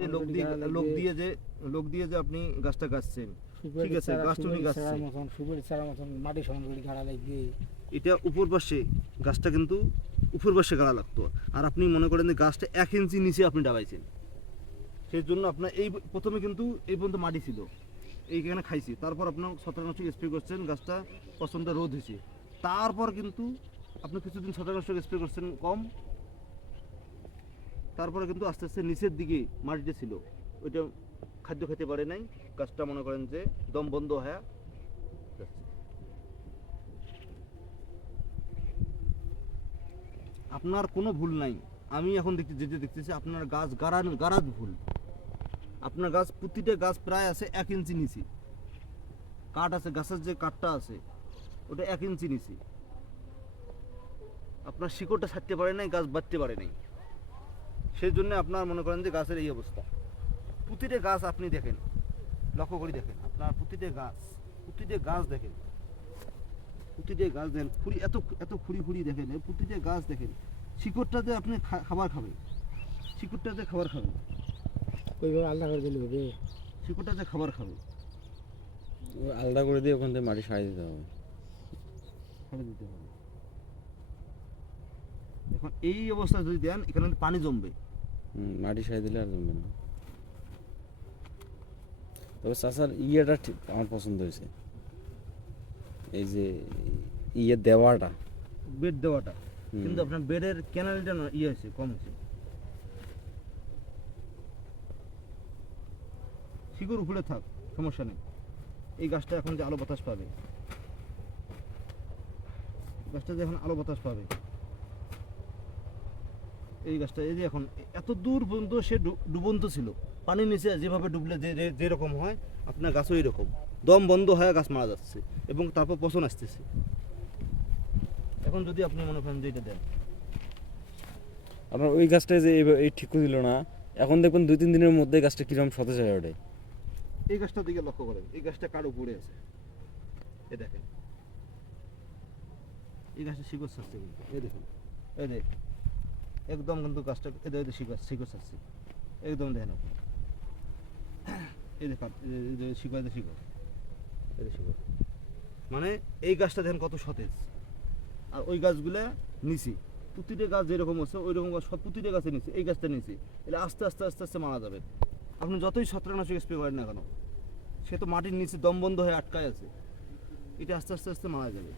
লোক দিয়ে যে আপনি গাছটা গাছছেন, ঠিক আছে, গাছটা উনি গাছছেন মাটি সমান করে গাড়া লাগবে, এটা উপর পাশে গাছটা কিন্তু উপর পাশে গাড়া লাগতো, আর আপনি মনে করেন যে গাছটা 1 ইঞ্চি নিচে আপনি ডাবাইছেন, সেই জন্য আপনার এই প্রথমে কিন্তু এই পর্যন্ত মাটি ছিল, এইখানে খাইছি, তারপর আপনার ছত্রাকনাশক স্প্রে করছেন, গাছটা প্রচণ্ড রোদ হয়েছে, তারপর কিন্তু আপনি কিছুদিন ছত্রাকনাশক স্প্রে করছেন কম, তারপরে কিন্তু আস্তে আস্তে নিচের দিকে মাটিটা ছিল, ওইটা খাদ্য খেতে পারে নাই, গাছটা মনে করেন যে দম বন্ধ হয়ে যাচ্ছে। আপনার কোনো ভুল নাই, আমি এখন দেখতেছি আপনার গাছ গাড়াত ভুল। আপনার গাছ প্রতিটা গাছ প্রায় আছে 1 ইঞ্চি নিচে, কাঠ আছে, গাছের যে কাঠটা আছে ওটা 1 ইঞ্চি নিচে, আপনার শিকড়টা ছাড়তে পারে নাই, গাছ বাড়তে পারে নাই, সেই জন্য আপনার মনে করেন যে গাছের এই অবস্থা। প্রতিটা গাছ আপনি দেখেন, লক্ষ্য করে দেখেন, আপনার প্রতিটা গাছ দেখেন, প্রতিটা গাছ দেখেন, এত খুঁড়ি দেখেন, প্রতিটা গাছ দেখেন, শিকড়টাতে আপনি খাবার খাবে, শিকড়টাতে খাবার খাবে, ওইভাবে আলাদা করে দিলে হবে, শিকড়টাতে খাবার খাবে, আলাদা করে দিয়ে ওখান থেকে মাটি সারিয়ে দিতে হবে, ছেড়ে দিতে হবে। এখন এই অবস্থা যদি দেন, এখানে পানি জমবে, মাটি সারিয়ে দিলে আর জমবে না। তবে চাষার ইয়েটা ঠিক আমার পছন্দ হয়েছে, এই যে দেওয়াটা, বেড দেওয়াটা, কিন্তু আপনার বেডের ক্যানালটা হয়েছে, কম হয়েছে, শিকড় উপরে থাক, সমস্যা নেই। এই গাছটা এখন যে আলো বাতাস পাবে, গাছটা যে এখন আলো বাতাস পাবে, এই গাছটা এই যে এখন এত দূর পর্যন্ত সে ডুবন্ত ছিল, পানির নিচে যেভাবে ডুবলে যেরকম হয়, আপনার গাছও এরকম দম বন্ধ হয়ে গাছ মারা যাচ্ছে এবং তারপর পচন আসতেছে। এখন যদি আপনি মনে করেন যে এটা দেন, আপনার ওই গাছটা যে এই ঠিক দিল না, এখন দেখবেন 2-3 দিনের মধ্যে গাছটা কিরকম সতেজ হয়ে ওঠে। এই গাছটার দিকে লক্ষ্য করেন, এই গাছটা কার উপরে আছে, এ দেখেন, এই গাছটা শিকড় ছাড়ছে কিন্তু, এই দেখুন, এই দেখ একদম কিন্তু গাছটা এদের শিকড় ছাড়ছে একদম, দেখেন আপনি, এই দেখেন শিকড়, মানে এই গাছটা দেখেন কত সতেজ, আর ওই গাছগুলা নিচে, প্রতিটা গাছ যেরকম আছে ওই রকম গাছ সব প্রতিটা গাছের নিচে, এই গাছটা নিচে, এটা আস্তে আস্তে মারা যাবে। আপনি যতই ছত্রাকনাশক স্প্রে করেন না কেন, সে তো মাটির নিচে দম বন্ধ হয়ে আটকায় আছে, এটা আস্তে আস্তে মারা যাবে।